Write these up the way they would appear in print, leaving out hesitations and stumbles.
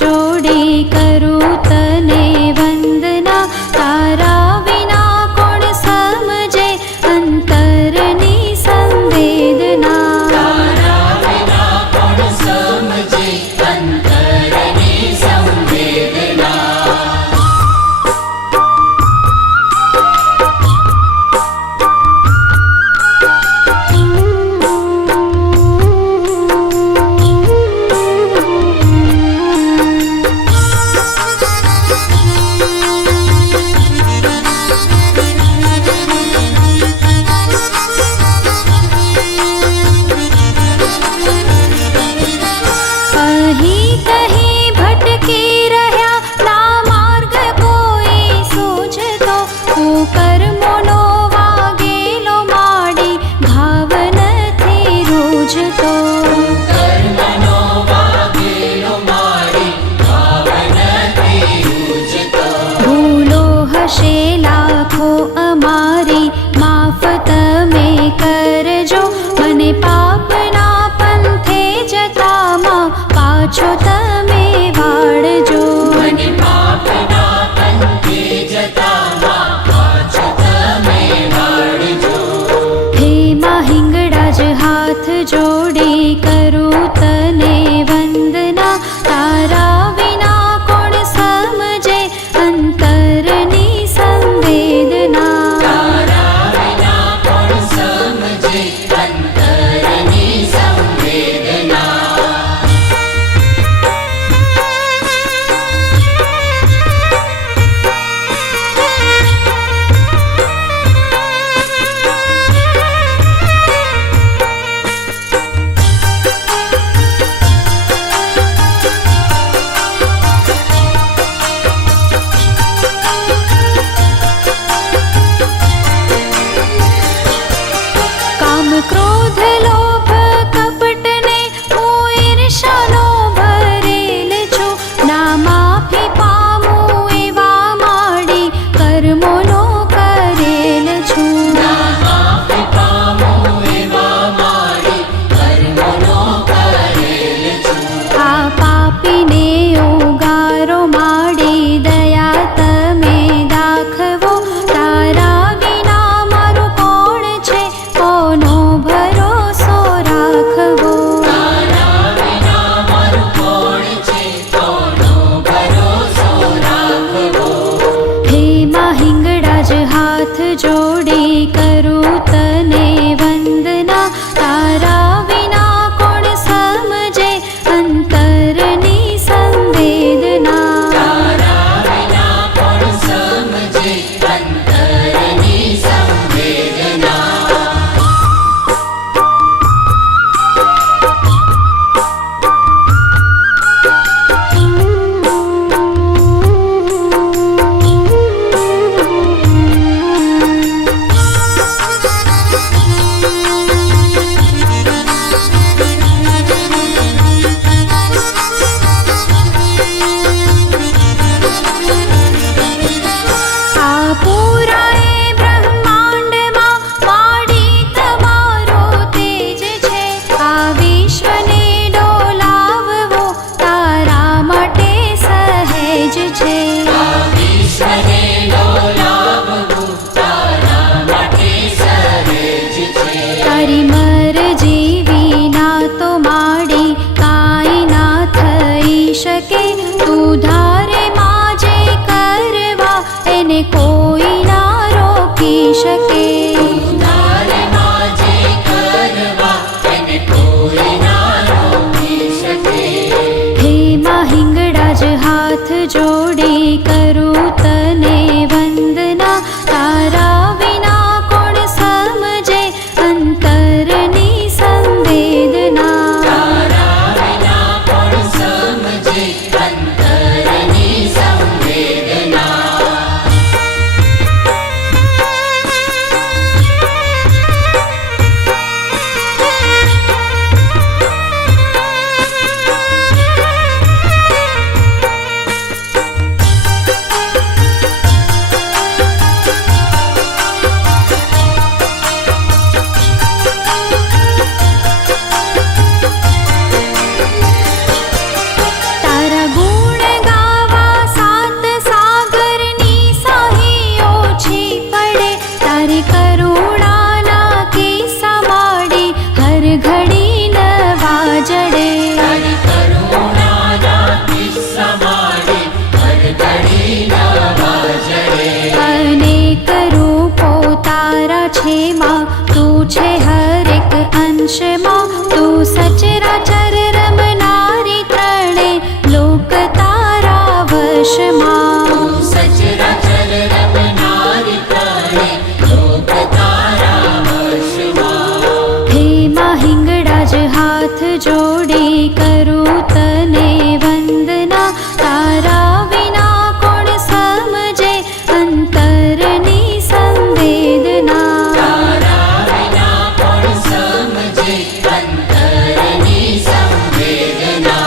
જોડી કરું તને વંદના. તારા વિના કોણ સમજે અંતરની સંવેદના. તારા વિના કોણ સમજે અંતરની સંવેદના. અહીં કहीं ભટકી રહ્યા ના માર્ગ કોઈ સૂઝતો. હું કર્મોનો વાગેલો માડી ભાવ નથી રૂઝતો. કર્મનો વાગેલો માડી ભાવ નથી રૂઝતો. ભૂલો હશે લાખો અમારી માફ તમે કરજો. મને પાપના પંથે જતામાં પાછો તમે વાળજો. મને પાપના પંથે જતામાં પાછો તમે વાળજો. હે માહિંગડા જ હાથ જોડી કરું તને વંદના. તારા વિના કોણ સમજે અંતરની સંવેદના. તારા વિના કોણ સમજે અંતરની સંવેદના. કામ ક્રોધ લોભ કપટને હું ઈર્ષાનો ભરેલ છું. ના માફી પામું એવા માડી કર્મોનો કરેલ છું. ના માફી પામું એવા માડી કર્મોનો કરેલ છું. આ પાપીને ઉગારો માડી દયા તમે દાખવો. તારા વિના મારું કોણ છે કોનો ભરોસો જોડી કરું તને વંદના, તારા વિના કોણ સમજે અંતરની સંવેદના. તારા વિના કોણ સમજે અંતરની સંવેદના.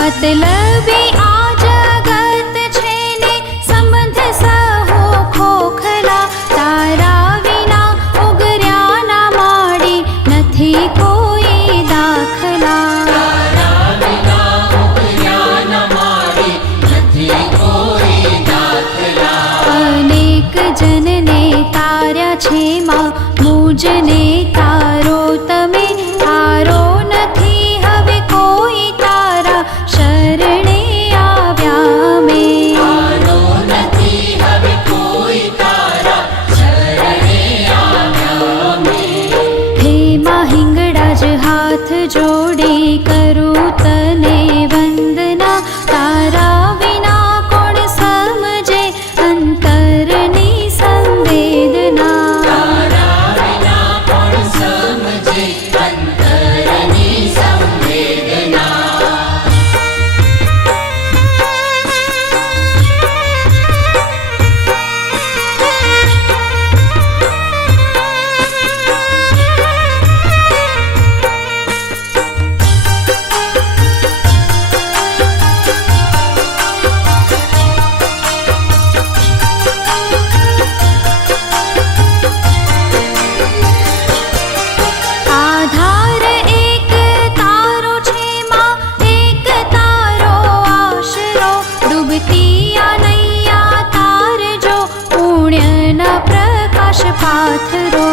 મતલબી આ જગત છે ને સંબંધ સહો ખોખલા, તારા વિના ઉગર્યા ના માડી નથી કોઈ દાખલા. તારા વિના ઉગર્યા ન માડી નથી કોઈ દાખલા. અનેક જનને તાર્યા છે માં, મુજને તારો તમે તારો નથી હવે કોઈ, તારા શરણે આવ્યા મેં. તારો નથી હવે કોઈ, તારા શરણે આવ્યા મેં. હે માં હિંગળા જ હાથ જોડી કરું તને વંદના, તારા વિના કોણ સમજે અંતરની સંવેદના. તારા વિના કોણ સમજે અંતરની સંવેદના. આધાર એક તારો છે માં, એક તારો આશરો, ડૂબતી આ નૈયા તારજો પુણ્યના પ્રકાશ પાથરો.